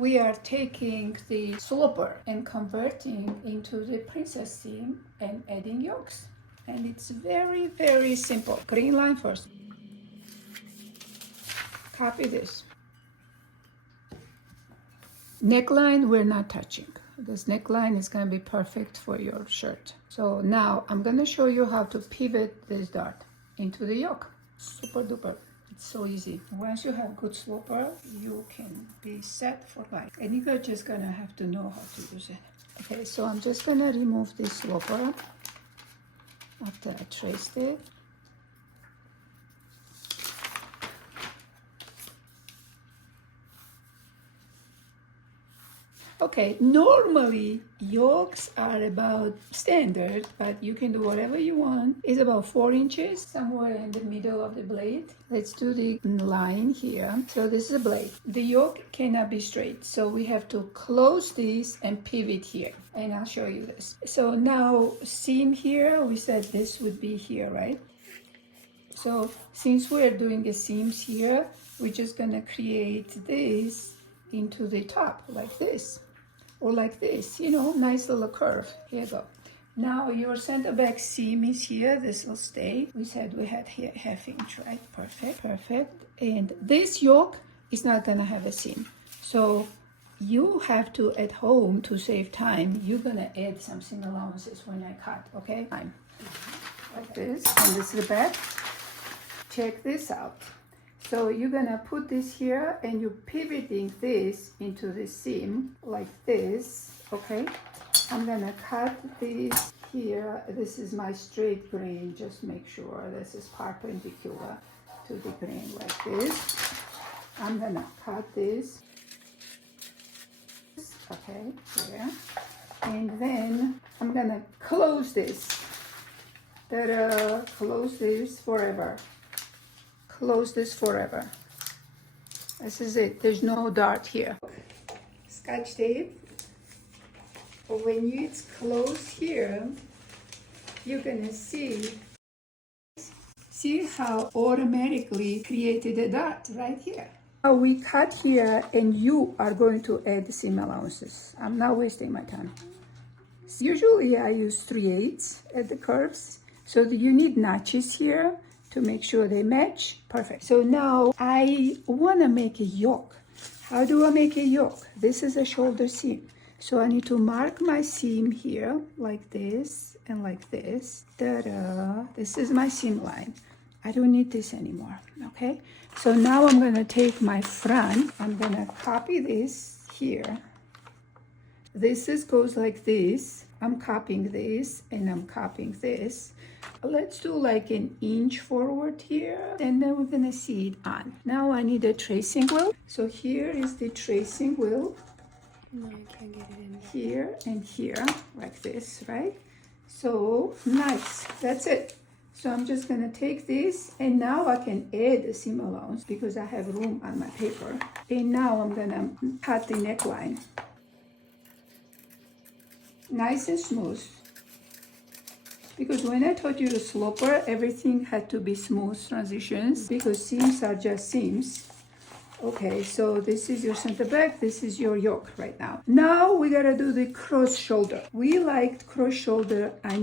we are taking the sloper and converting into the princess seam and adding yolks. And it's very, very simple. Green line first. Copy this. Neckline, we're not touching. This neckline is going to be perfect for your shirt. So now I'm going to show you how to pivot this dart into the yoke. Super duper. It's so easy. Once you have good sloper, you can be set for life. And you're just going to have to know how to use it. Okay, so I'm just going to remove this sloper after I traced it. Okay, normally yolks are about standard, but you can do whatever you want. It's about 4 inches, somewhere in the middle of the blade. Let's do the line here. So this is a blade. The yoke cannot be straight, so we have to close this and pivot here. And I'll show you this. So now seam here, we said this would be here, right? So since we're doing the seams here, we're just gonna create this into the top like this. Or like this, you know, nice little curve. Here you go. Now your center back seam is here. This will stay. We said we had here 1/2 inch, right? Perfect, perfect. And this yoke is not gonna have a seam. So you have to, at home, to save time, you're gonna add some seam allowances when I cut, okay? Like this, and this is the back. Check this out. So you're gonna put this here and you're pivoting this into the seam like this, okay? I'm gonna cut this here. This is my straight grain, just make sure this is perpendicular to the grain like this. I'm gonna cut this, okay, here. And then I'm gonna close this. Ta-da, close this forever. Close this forever. This is it. There's no dart here. Scotch tape. When it's closed here, you're gonna see how automatically created a dart right here. Now we cut here and you are going to add the seam allowances. I'm not wasting my time. Usually I use 3/8 at the curves. So you need notches here to make sure they match. Perfect. So now I want to make a yoke. How do I make a yoke? This is a shoulder seam. So I need to mark my seam here like this and like this. Ta-da. This is my seam line. I don't need this anymore, okay? So now I'm going to take my front. I'm going to copy this here. This goes like this. I'm copying this and I'm copying this. Let's do like 1 inch forward here, and then we're gonna see it on. Now I need a tracing wheel. So here is the tracing wheel. No, you can't get it in there. Here and here, like this, right? So nice, that's it. So I'm just gonna take this, and now I can add a seam allowance because I have room on my paper. And now I'm gonna cut the neckline. Nice and smooth. Because when I taught you the sloper, everything had to be smooth transitions because seams are just seams. Okay, so this is your center back, this is your yoke right now. Now we gotta do the cross shoulder. We liked cross shoulder and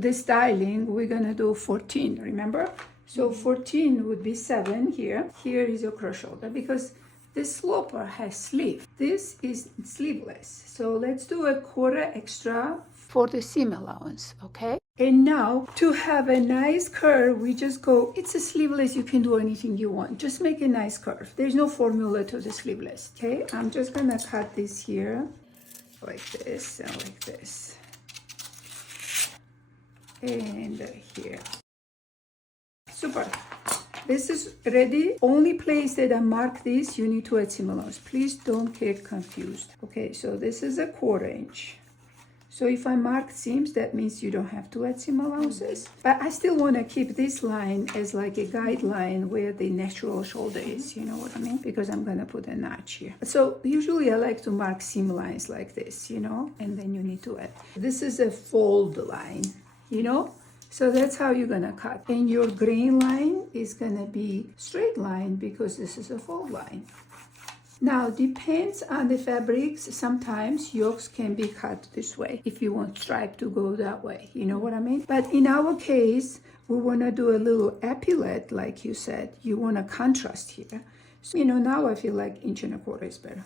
the styling, we're gonna do 14, remember? So 14 would be 7 here. Here is your cross shoulder because the sloper has sleeve. This is sleeveless. So let's do a 1/4 extra for the seam allowance, okay? And now to have a nice curve, we just go, it's a sleeveless, you can do anything you want. Just make a nice curve. There's no formula to the sleeveless, okay? I'm just gonna cut this here, like this and like this. And here. Super. This is ready. Only place that I mark this, you need to add seam allowance. Please don't get confused. Okay, so this is a 1/4 inch. So if I mark seams, that means you don't have to add seam allowances. But I still want to keep this line as like a guideline where the natural shoulder is, you know what I mean? Because I'm going to put a notch here. So usually I like to mark seam lines like this, you know, and then you need to add. This is a fold line, you know? So that's how you're going to cut. And your grain line is going to be straight line because this is a fold line. Now, depends on the fabrics. Sometimes yokes can be cut this way if you want stripe to go that way. You know what I mean? But in our case, we want to do a little epaulette, like you said. You want a contrast here. So, now I feel like 1.25 inches is better.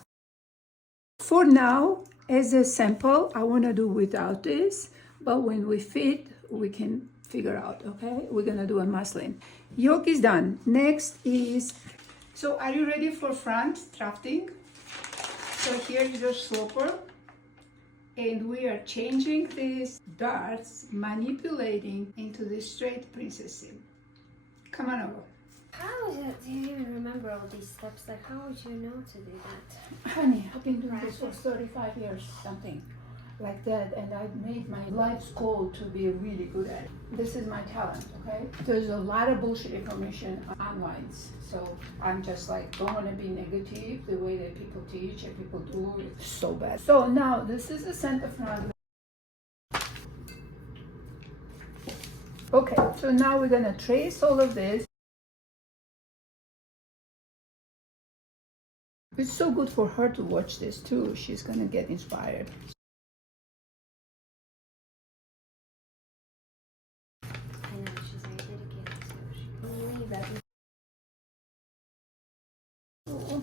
For now, as a sample, I want to do without this, but when we fit, we can figure out, okay? We're going to do a muslin. Yoke is done. Next is, so are you ready for front drafting? So here is your sloper, and we are changing these darts, manipulating into the straight princess seam. Come on over. How is it? Do you even remember all these steps? Like, how would you know to do that? Honey, I've been doing this for 35 years, something like that, and I've made my life's goal to be really good at it. This is my talent, okay? There's a lot of bullshit information online, so I'm just like, don't want to be negative the way that people teach and people do. It's so bad. So now, this is the center front. Okay, so now we're gonna trace all of this. It's so good for her to watch this too. She's gonna get inspired. I know, she's very dedicated, so she can leave that. Cool.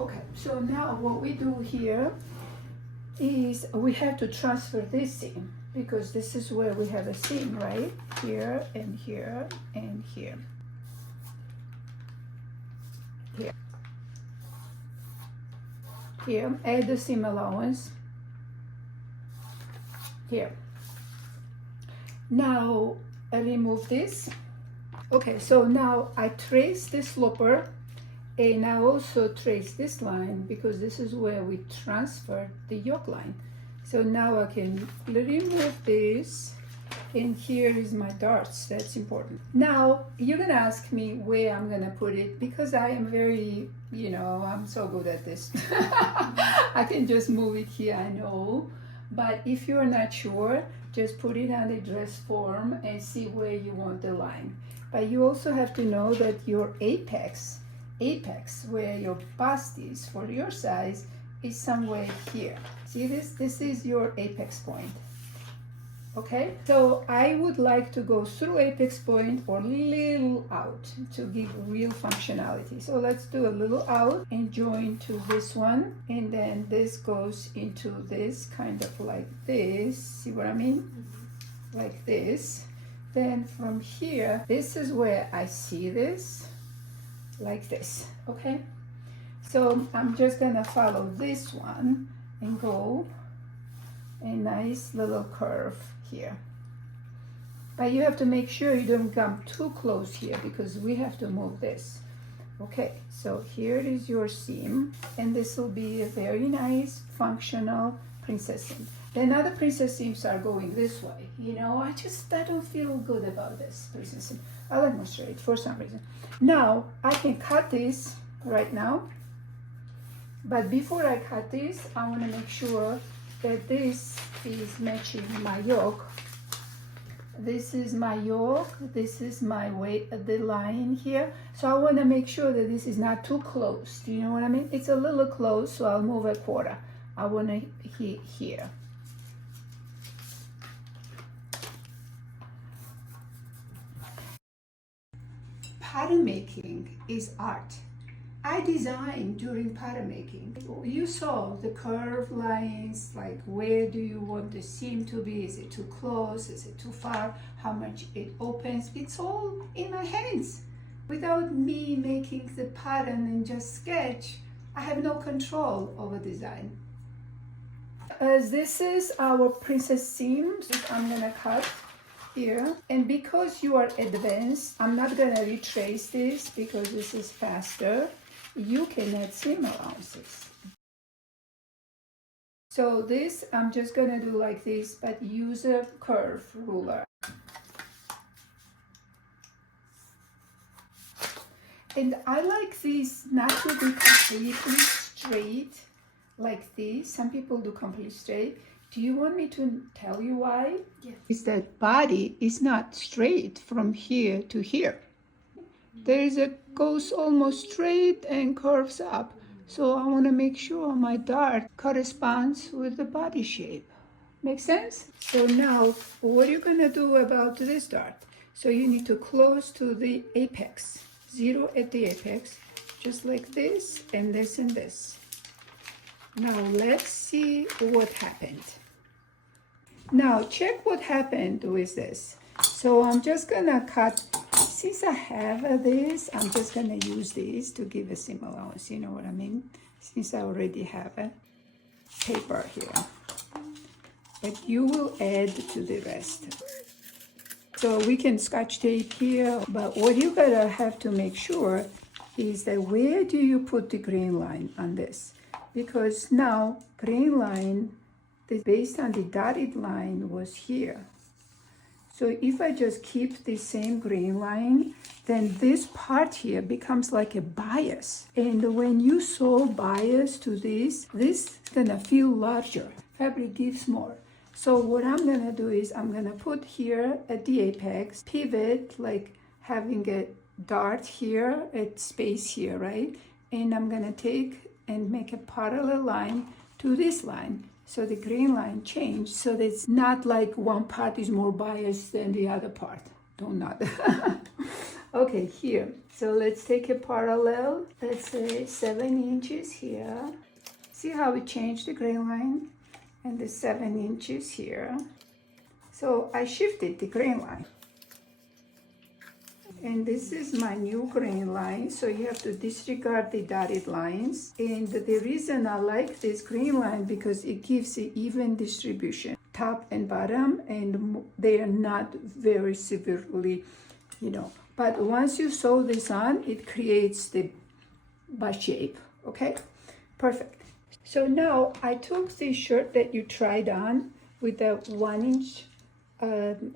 Okay, so now what we do here is we have to transfer this seam, because this is where we have a seam, right? Here and here and here. Here. Here, add the seam allowance. Here. Now, I remove this. Okay, so now I trace this sloper, and I also trace this line because this is where we transfer the yoke line. So now I can remove this, and here is my darts. That's important. Now you're gonna ask me where I'm gonna put it, because I am very, I'm so good at this. I can just move it here, I know. But if you're not sure, just put it on the dress form and see where you want the line. But you also have to know that your apex, where your bust is for your size, is somewhere here. See this? This is your apex point. Okay? So I would like to go through apex point or little out to give real functionality. So let's do a little out and join to this one. And then this goes into this, kind of like this. See what I mean? Mm-hmm. Like this. Then from here, this is where I see this, like this. Okay? So I'm just gonna follow this one and go a nice little curve here. But you have to make sure you don't come too close here, because we have to move this. Okay, so here is your seam, and this will be a very nice functional princess seam. Then other princess seams are going this way. I don't feel good about this princess seam. I like more straight for some reason. Now I can cut this right now. But before I cut this, I want to make sure that this is matching my yoke. This is my yoke, this is my weight, the line here. So I want to make sure that this is not too close. Do you know what I mean? It's a little close, so I'll move a quarter. I want to hit here. Pattern making is art. I designed during pattern making. You saw the curved lines, like where do you want the seam to be? Is it too close? Is it too far? How much it opens? It's all in my hands. Without me making the pattern and just sketch, I have no control over design. As this is our princess seams, I'm gonna cut here. And because you are advanced, I'm not gonna retrace this because this is faster. You can add seam allowances. So this, I'm just gonna do like this, but use a curve ruler. And I like these not to be completely straight like this. Some people do completely straight. Do you want me to tell you why? Yeah. Is that body is not straight from here to here. There is a goes almost straight and curves up. So I want to make sure my dart corresponds with the body shape. Make sense? So now what are you going to do about this dart? So you need to close to the apex. Zero at the apex, just like this and this and this. Now let's see what happened. Now check what happened with this. So I'm just gonna cut, since I have this, I'm just gonna use this to give a seam allowance, you know what I mean? Since I already have a paper here. But you will add to the rest. So we can scotch tape here, but what you gotta have to make sure is that where do you put the green line on this? Because now green line, based on the dotted line, was here. So if I just keep the same green line, then this part here becomes like a bias. And when you sew bias to this is gonna feel larger. Fabric gives more. So what I'm gonna do is I'm gonna put here at the apex, pivot, like having a dart here at space here, right? And I'm gonna take and make a parallel line to this line. So the green line changed, so that it's not like one part is more biased than the other part. Don't nod. Okay, here. So let's take a parallel. Let's say 7 inches here. See how we changed the green line? And the 7 inches here. So I shifted the green line. And this is my new green line, so you have to disregard the dotted lines. And the reason I like this green line because it gives an even distribution, top and bottom, and they are not very severely, But once you sew this on, it creates the butt shape, okay? Perfect. So now I took the shirt that you tried on with the 1 inch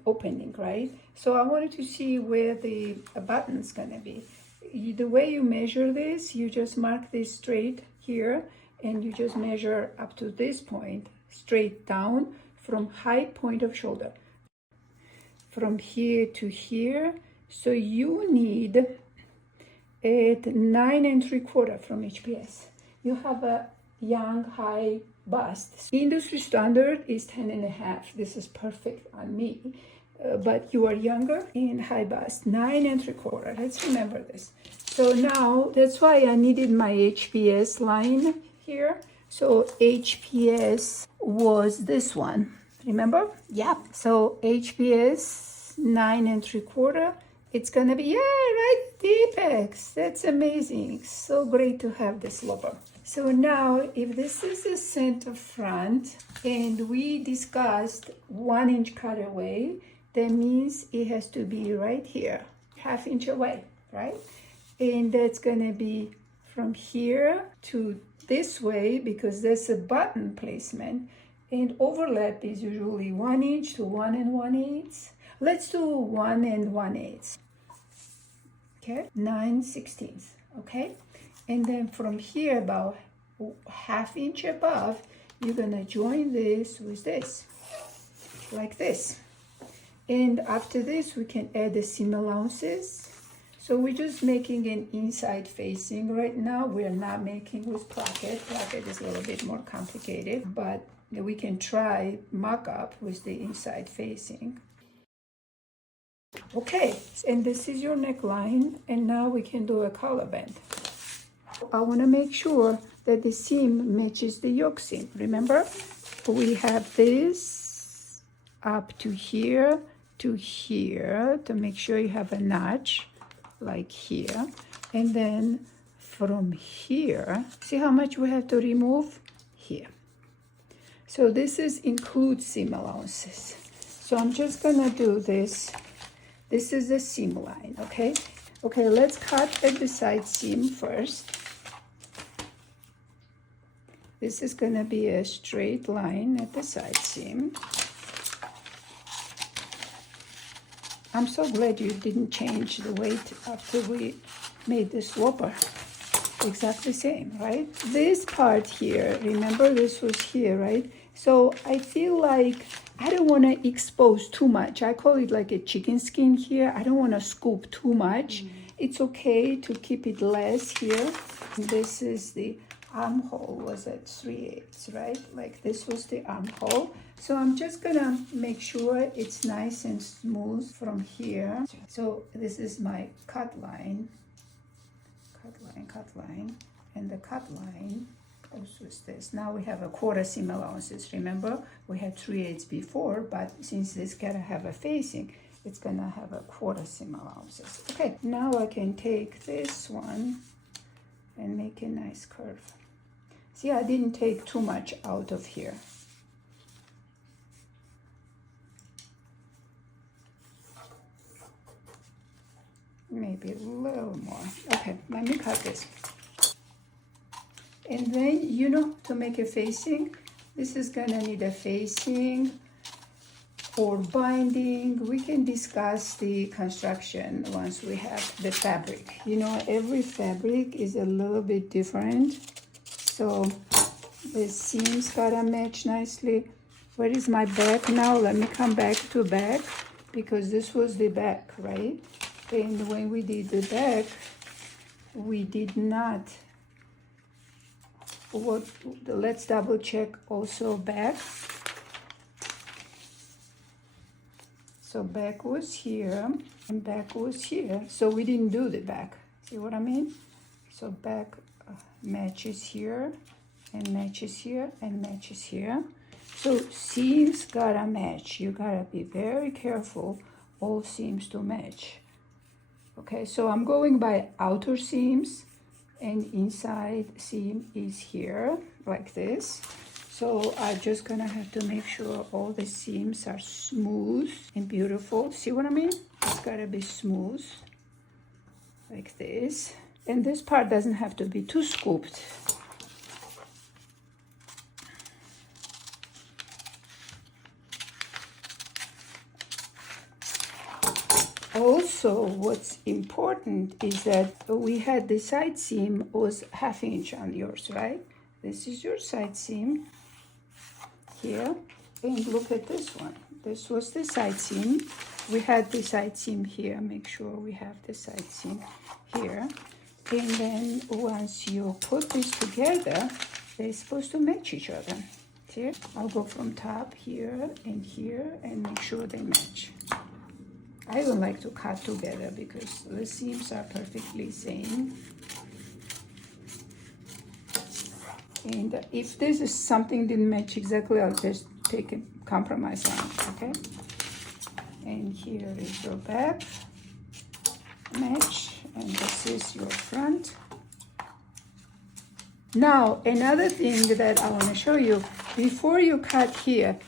opening, right? So I wanted to see where the button's gonna be. The way you measure this, you just mark this straight here and you just measure up to this point, straight down from high point of shoulder. From here to here, so you need at 9 3/4 from HPS. You have a young high bust. Industry standard is 10.5. This is perfect on me. But you are younger in high bust, 9 3/4. Let's remember this. So now that's why I needed my HPS line here. So HPS was this one. Remember? Yeah. So HPS 9 3/4. It's gonna be, right at the apex. That's amazing. So great to have this lover. So now, if this is the center front, and we discussed 1 inch cutaway, that means it has to be right here, 1/2 inch away, right? And that's gonna be from here to this way, because that's a button placement, and overlap is usually 1 inch to 1 1/8. Let's do 1 1/8. Okay, 9/16, okay? And then from here, about 1/2 inch above, you're gonna join this with this, like this. And after this, we can add the seam allowances. So we're just making an inside facing right now. We're not making with placket. Placket is a little bit more complicated, but we can try mock up with the inside facing. Okay, and this is your neckline, and now we can do a collar band. I want to make sure that the seam matches the yoke seam. Remember, we have this up to here to make sure you have a notch like here, and then from here, see how much we have to remove here. So this includes seam allowances. So I'm just gonna do this. This is the seam line, okay? Okay, let's cut at the side seam first. This is gonna be a straight line at the side seam. I'm so glad you didn't change the weight after we made the swapper. Exactly same, right? This part here, remember this was here, right? So I feel like I don't want to expose too much. I call it like a chicken skin here. I don't want to scoop too much. It's okay to keep it less here. This is the armhole, was at 3/8, right? Like this was the armhole. So I'm just gonna make sure it's nice and smooth from here. So this is my cut line, and the cut line goes with this. Now we have a quarter seam allowances. Remember, we had 3/8 before, but since this gotta have a facing, it's gonna have a quarter seam allowances. Okay, now I can take this one and make a nice curve. See, I didn't take too much out of here. Maybe a little more. Okay, let me cut this. And then, you know, to make a facing, this is gonna need a facing or binding. We can discuss the construction once we have the fabric. You know, every fabric is a little bit different. So the seams gotta match nicely. Where is my back now? Let me come back to back because this was the back, right? And when we did the back, we did not, let's double check also back. So back was here and back was here. So we didn't do the back. See what I mean? So back matches here and matches here and matches here. So seams gotta match. You gotta be very careful all seams to match. Okay, so I'm going by outer seams and inside seam is here like this. So I'm just gonna have to make sure all the seams are smooth and beautiful. See what I mean? It's gotta be smooth like this. And this part doesn't have to be too scooped. Also, what's important is that we had the side seam was 1/2 inch on yours, right? This is your side seam here. And look at this one. This was the side seam. We had the side seam here. Make sure we have the side seam here. And then once you put this together, they're supposed to match each other. See? I'll go from top here and make sure they match. I don't like to cut together because the seams are perfectly same. And if this is something didn't match exactly, I'll just take a compromise on it, okay? And here is your back match, and this is your front. Now, another thing that I want to show you, before you cut here,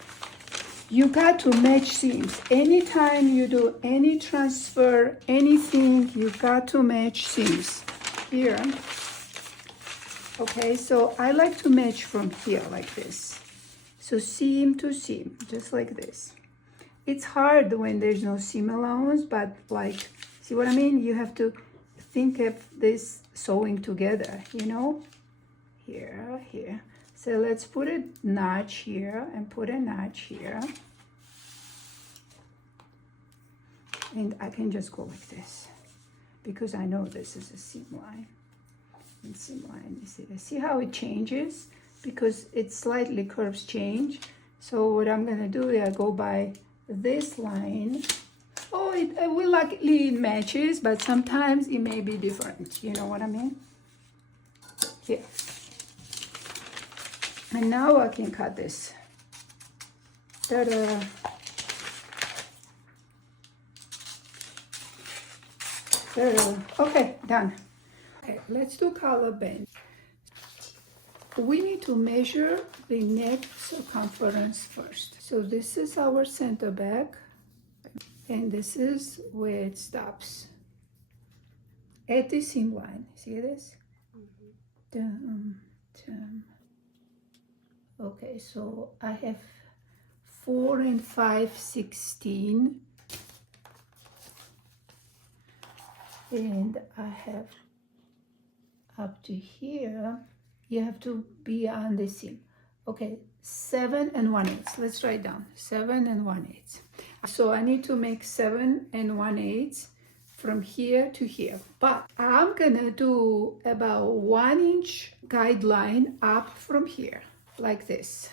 you got to match seams. Anytime you do any transfer, anything, you got to match seams. Here, okay, so I like to match from here like this. So seam to seam, just like this. It's hard when there's no seam allowance, but like, see what I mean? You have to think of this sewing together, you know? Here, here. So let's put a notch here and put a notch here. And I can just go like this because I know this is a seam line. And seam line, you see, see how it changes? Because it slightly curves change. So what I'm gonna do is I go by this line. Oh, it will luckily it matches, but sometimes it may be different. You know what I mean? Here. And now I can cut this. Ta-da! Ta-da! Okay, done. Okay, let's do collar bend. We need to measure the neck circumference first. So this is our center back, and this is where it stops. At the seam line, see this? Dum, dum. Okay, so I have 4 5/16, and I have up to here. You have to be on the seam. Okay, 7 1/8. Let's write down 7 1/8. So I need to make 7 1/8 from here to here. But I'm gonna do about 1-inch guideline up from here, like this.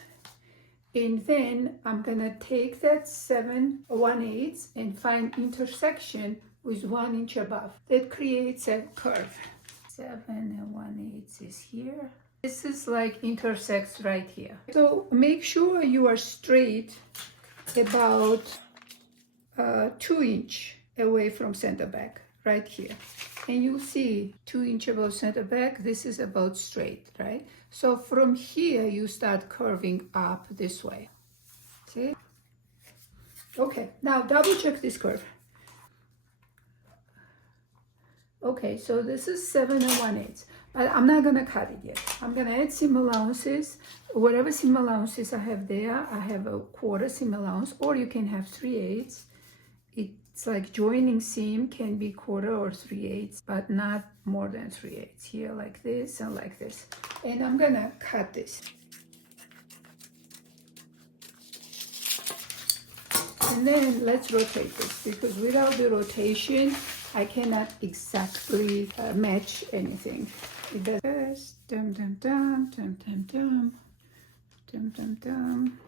And then I'm gonna take that 7 1/8 and find intersection with 1 inch above. That creates a curve. 7 1/8 is here. This is like intersects right here. So make sure you are straight about 2 inch away from center back, right here. And you'll see 2 inch above center back, this is about straight, right? So from here, you start curving up this way, see? Okay, now double check this curve. Okay, so this is 7 1/8, but I'm not gonna cut it yet. I'm gonna add seam allowances. Whatever seam allowances I have there, I have a 1/4 seam allowance, or you can have 3/8. It's like joining seam can be 1/4 or 3/8, but not more than 3/8. Here like this and like this. And I'm gonna cut this. And then let's rotate this, because without the rotation, I cannot exactly match anything. It does dum dum dum dum dum dum dum dum dum.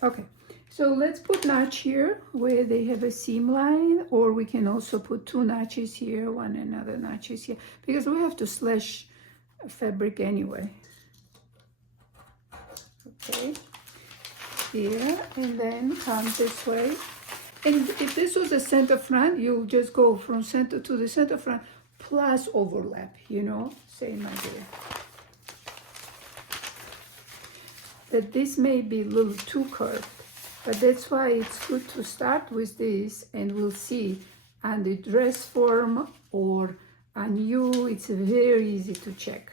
Okay, so let's put notch here where they have a seam line, or we can also put 2 notches here, one another notches here, because we have to slash fabric anyway. Okay, here, and then come this way. And if this was the center front, you'll just go from center to the center front plus overlap, you know, same idea. That this may be a little too curved, but that's why it's good to start with this, and we'll see on the dress form or on you, it's very easy to check.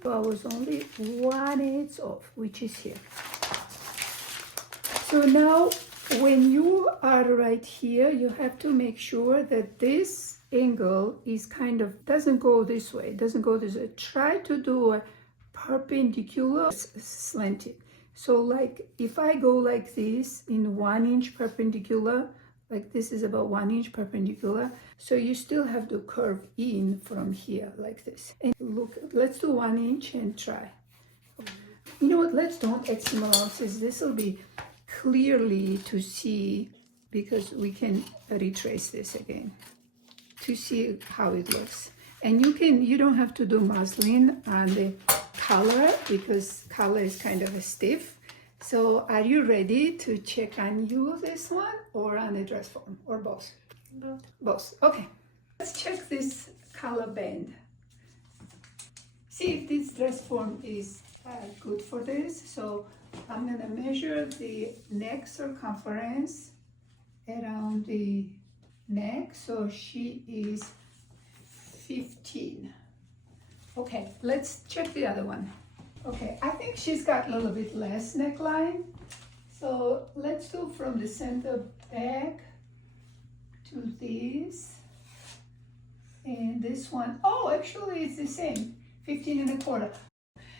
So I was only 1/8 off, which is here. So now when you are right here, you have to make sure that this angle is kind of, doesn't go this way, doesn't go this way. Try to do a perpendicular slanted. So like if I go like this in 1 inch perpendicular, like this is about 1 inch perpendicular, so you still have to curve in from here like this. And look, let's do 1 inch and try. You know what, let's don't add seam allowances. This will be clearly to see, because we can retrace this again to see how it looks. And you don't have to do muslin on the collar, because collar is kind of a stiff. So are you ready to check on you this one, or on the dress form, or both? Both. Both, okay. Let's check this collar band. See if this dress form is good for this. So I'm gonna measure the neck circumference around the neck. So she is 15. Okay, let's check the other one. Okay, I think she's got a little bit less neckline. So let's do from the center back to this. And this one, oh, actually it's the same, 15 1/4.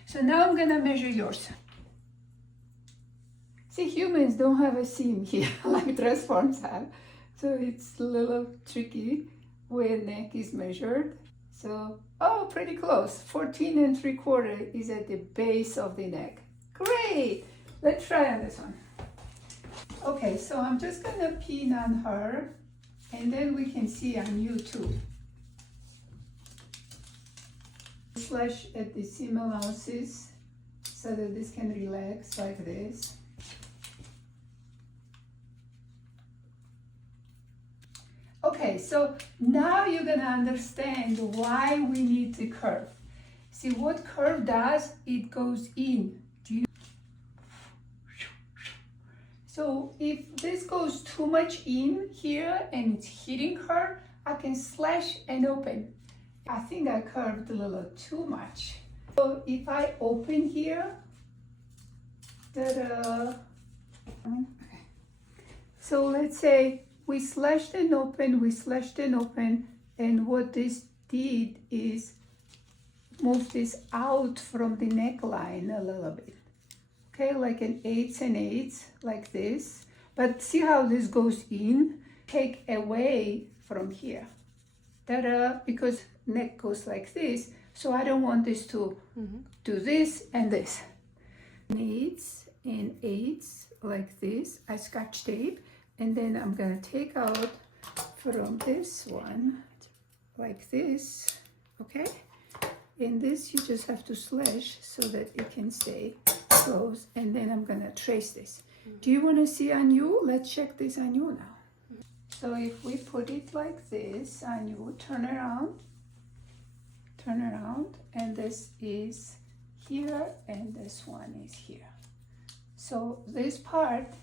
So now I'm gonna measure yours. See, humans don't have a seam here like dress forms have. So it's a little tricky where neck is measured. So, oh, pretty close. 14 3/4 is at the base of the neck. Great. Let's try on this one. Okay, so I'm just gonna pin on her, and then we can see on you too. Slash at the seam allowances so that this can relax like this. Okay, so now you're gonna understand why we need the curve. See what curve does? It goes in. So if this goes too much in here and it's hitting her, I can slash and open. I think I curved a little too much. So if I open here, ta-da. So let's say we slashed and open, And what this did is move this out from the neckline a little bit. Okay, like an 8s and 8s, like this. But see how this goes in? Take away from here. Ta-da, because neck goes like this. So I don't want this to do this and this. 8s and 8s, like this. I scotch tape. And then I'm gonna take out from this one, like this, okay? In this, you just have to slash so that it can stay close. And then I'm gonna trace this. Do you wanna see on you? Let's check this on you now. So if we put it like this on you, turn around, and this is here, and this one is here. So this part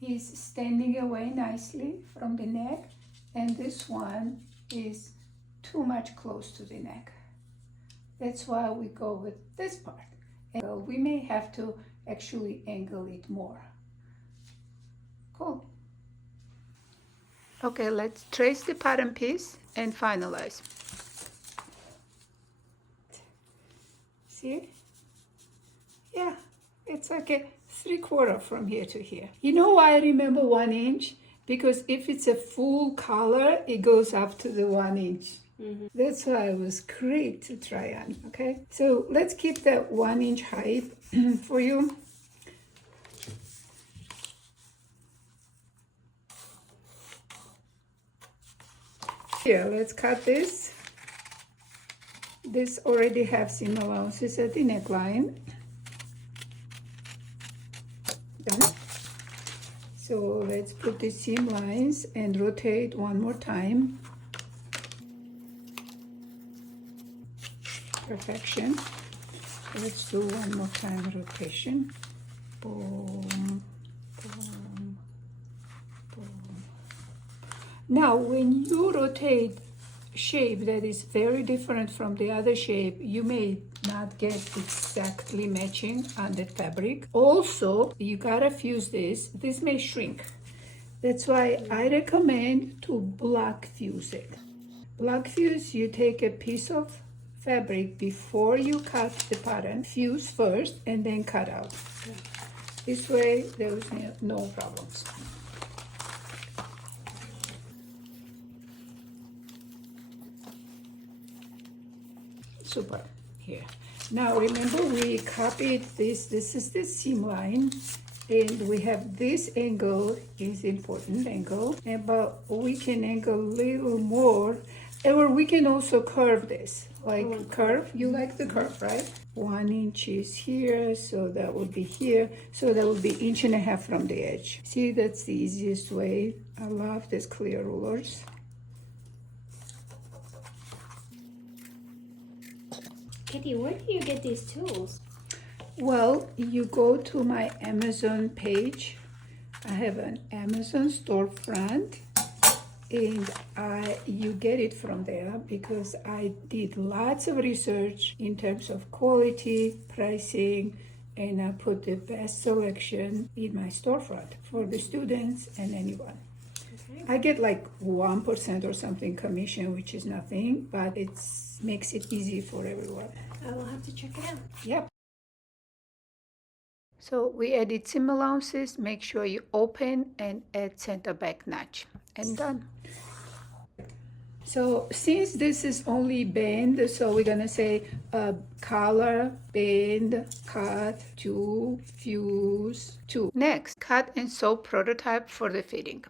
is standing away nicely from the neck, and this one is too much close to the neck. That's why we go with this part. And we may have to actually angle it more. Cool. Okay, let's trace the pattern piece and finalize. See? Yeah, it's like a 3/4 from here to here. You know why I remember 1 inch? Because if it's a full color, it goes up to the 1 inch. That's why it was great to try on, okay? So let's keep that 1 inch height for you. Here, let's cut this. This already has seam allowances at the neckline. Done. So let's put the seam lines and rotate one more time. Perfection. Let's do one more time rotation. Boom, boom, boom. Now, when you rotate shape that is very different from the other shape, you may not get exactly matching on the fabric. Also, you gotta fuse this. This may shrink. That's why I recommend to block fuse it. Block fuse, you take a piece of fabric before you cut the pattern, fuse first, and then cut out. This way, there is no problems. Super. Here. Now remember, we copied this. This is the seam line, and we have this angle is important angle, but we can angle a little more, or we can also curve this. Like curve, you like the curve, right? 1 inch is here, so that would be here, so that would be 1.5 inches from the edge. See, that's the easiest way. I love these clear rulers. Katie, where do you get these tools? Well, you go to my Amazon page. I have an Amazon storefront, and you get it from there because I did lots of research in terms of quality, pricing, and I put the best selection in my storefront for the students and anyone. Okay. I get like 1% or something commission, which is nothing, but it makes it easy for everyone. I will have to check it out. Yep. So we added seam allowances. Make sure you open and add center back notch, and done. So since this is only bend, so we're gonna say collar, bend, cut, 2, fuse, 2. Next, cut and sew prototype for the fitting.